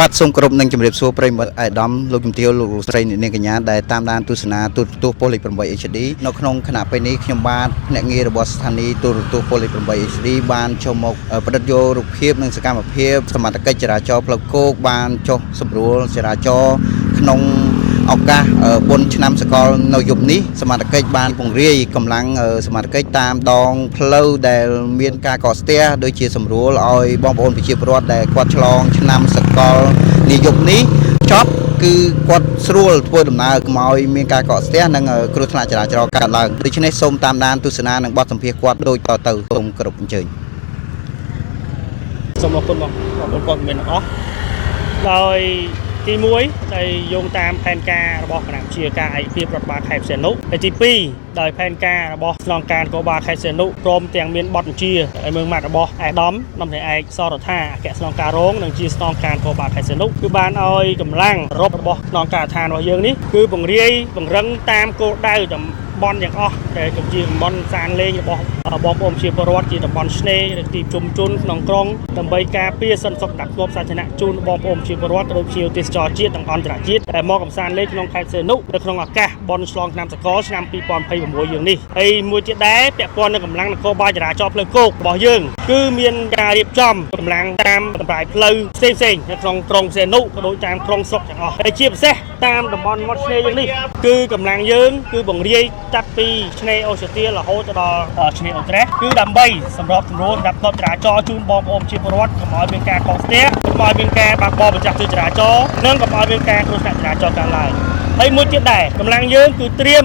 បាទសូមគោរពនឹងជម្រាបសួរប្រិយមិត្តអាយដាមលោកជំទាវលោកស្រីនាងកញ្ញាដែលតាមដានទស្សនាទូរទស្សន៍ប៉ុស្តិ៍លេខ 8 HD នៅក្នុងគណៈពេលនេះខ្ញុំបាទអ្នកងាររបស់ស្ថានីយ៍ទូរទស្សន៍ប៉ុស្តិ៍លេខ 8 HD បានចូលមកផ្ដិតយករូបភាពនិងសកម្មភាពសមត្ថកិច្ចចរាចរណ៍ផ្លូវគោកបានចុះសម្រួលចរាចរណ៍ក្នុងឱកាសបុណ្យឆ្នាំសកលនៅយប់នេះសមត្ថកិច្ចបានពង្រាយកម្លាំងសមត្ថកិច្ចតាមដងផ្លូវដែលមានការកកស្ទះដូចជាសម្រួលឲ្យបងប្អូនប្រជាពលរដ្ឋដែលគាត់ឆ្លងឆ្នាំសកលនាយប់នេះចប់គឺគាត់ស្រួលធ្វើដំណើរកុំឲ្យមានការកកស្ទះនិងគ្រោះថ្នាក់ចរាចរណ៍កើតឡើងដូច្នេះសូមតាមដានទស្សនានិងបទសម្ភាសន៍គាត់ដូចតទៅសូមគោរពអញ្ជើញសូមអរគុណបងប្អូនមានទាំងអស់ដោយទី1ដែលយោងតាមផែនការរបស់គណៈវិជាការឯកភាពរដ្ឋបាលខេត្តសៀនុហើយទី2ដោយផែនការរបស់ស្នងការនគរបាលខេត្តសៀនុព្រមទាំងមានបទបញ្ជាឲ្យមើលម៉ាត់របស់អាដាមតំណែងឯកសរដ្ឋាអគ្គស្នងការរងនិងជាស្នងការនគរបាលខេត្តសៀនុគឺបានឲ្យកម្លាំងរបស់ស្នងការឋានរបស់យើងនេះគឺពង្រាយពង្រឹងតាមគោលដៅបនទាំងអស់ដែលជាតំបន់សានលេងរបស់បងប្អូនជាពលរដ្ឋជាតំបន់ឆ្នេរឬទីជុំជនក្នុងក្រុងដើម្បីការពារសន្តិសុខដាក់គប់សាធារណៈជូនបងប្អូនជាពលរដ្ឋដូចជាទេសចរជាតិនិងអន្តរជាតិដែលមកកំសាន្តលេងក្នុងខេត្តសៀនុនៅក្នុងឱកាសបុណ្យឆ្លងឆ្នាំសកលឆ្នាំ2026យើងនេះហើយមួយទៀតដែរពាក់ព័ន្ធនឹងកម្លាំងនគរបាលចរាចរណ៍ផ្លូវគោករបស់យើងគឺមានការរៀបចំកម្លាំងតាមតម្រាយផ្លូវផ្សេងៗនៅក្នុងក្រុងសៀនុក៏ដូចតាមក្រុងស្រុកទាំងអស់ហើយជាពិសេសតាមតំបន់មាត់ឆ្នេរយើងនេះគឺកម្លាំងយើងគឺបង្រៀនចាប់ពីឆ្នេរអូសទារហូតដល់ឆ្នេរអូត្រេសគឺដើម្បីសម្របសម្រួលសម្រាប់ចរាចរណ៍ជូនបងប្អូនជាពលរដ្ឋកុំឲ្យមានការកកស្ទះកុំឲ្យមានការបាក់បោម្ចាស់ចរាចរណ៍និងកុំឲ្យមានការគ្រោះថ្នាក់ចរាចរណ៍កើតឡើងហើយមួយទៀតដែរកម្លាំងយើងគឺត្រៀម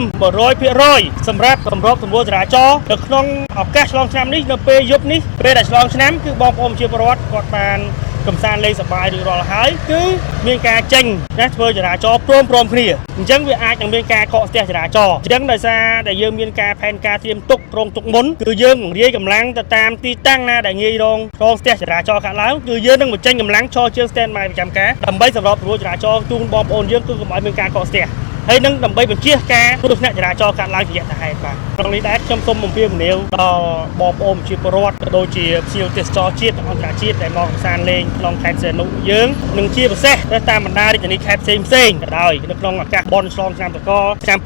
100% សម្រាប់សម្របសម្រួលចរាចរណ៍នៅក្នុងឱកាសឆ្លងឆ្នាំនេះនៅពេលយប់នេះពេលដែលឆ្លងឆ្នាំគឺបងប្អូនជាពលរដ្ឋគាត់បានកំសាន្តលេងសប្បាយរួចរាល់ហើយគឺមានការចេញណាធ្វើចរាចរណ៍ព្រមគ្នាអញ្ចឹងវាអាចនឹងមានការកកស្ទះចរាចរណ៍អញ្ចឹងដោយសារតែយើងមានការផែនការត្រៀមទុកត្រង់ទុកមុនគឺយើងបង្រៀនកម្លាំងទៅតាមទីតាំងណាដែលងាយរងស្ទះចរាចរណ៍កើតឡើងគឺយើងនឹងបញ្ចេញកម្លាំងឈរជើង stand by ប្រចាំការដើម្បីសម្របសម្រួលចរាចរណ៍ជូនបងប្អូនយើងគឺកុំឲ្យមានការកកស្ទះហើយនឹងដើម្បីបញ្ជាការគ្រោះថ្នាក់ចរាចរណ៍កើតឡើងជាយថាហេតុបាទក្នុងនេះដែរខ្ញុំសូមអំពាវនាវដល់បងប្អូនជាពលរដ្ឋក៏ដូចជាភ្ញៀវទេសចរជាតិនិងអន្តរជាតិដែលមកកម្សាន្តលេងក្នុងខេត្តសៀនុយើងនិងជាពិសេសតាមបណ្ដារាជធានីខេត្តផ្សេងក៏ដោយនៅក្នុងឱកាសបុណ្យឆ្លងឆ្នាំសកលឆ្នាំ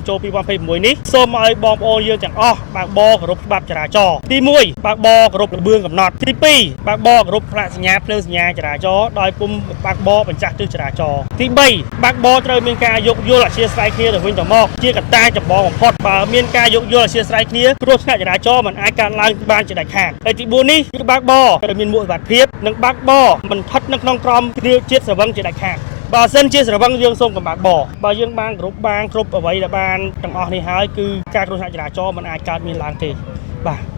2025ចូល2026នេះសូមឲ្យបងប្អូនយើងទាំងអស់បើកបរគោរពច្បាប់ចរាចរណ៍ទី1បើកបរគោរពល្បឿនកំណត់ទី2បើកបរគោរពផ្លាកសញ្ញាភ្លើងសញ្ញាចរាចរណ៍ដោយពុំបើកបរបញ្ចាស់ទិសចរាចរណ៍ទី3បើកបរត្រូវមានការយោគយល់អធ្យាស្រ័យគ្នាទៅវិញទៅមកជាកត្តាចម្បងបំផុតបើមានការយោគយល់អធ្យាស្រ័យគ្នាគ្រោះថ្នាក់ចរាចរណ៍មិនអាចកើតឡើងបានជាដាច់ខាតហើយទី4នេះគឺបើកបរត្រូវមានមួកសុវត្ថិភាពនិងបើកបរមិនស្ថិតនៅក្នុងក្រមគ្រាជាតិស្រវឹងជាដាច់ខាតបើសិនជាស្រវឹងយើងសូមកុំបើកបរបើយើងបានគ្រប់អ្វីដែលបានទាំងអស់នេះហើយគឺការគ្រោះថ្នាក់ចរាចរណ៍មិនអាចកើតមានឡើងទេបាទ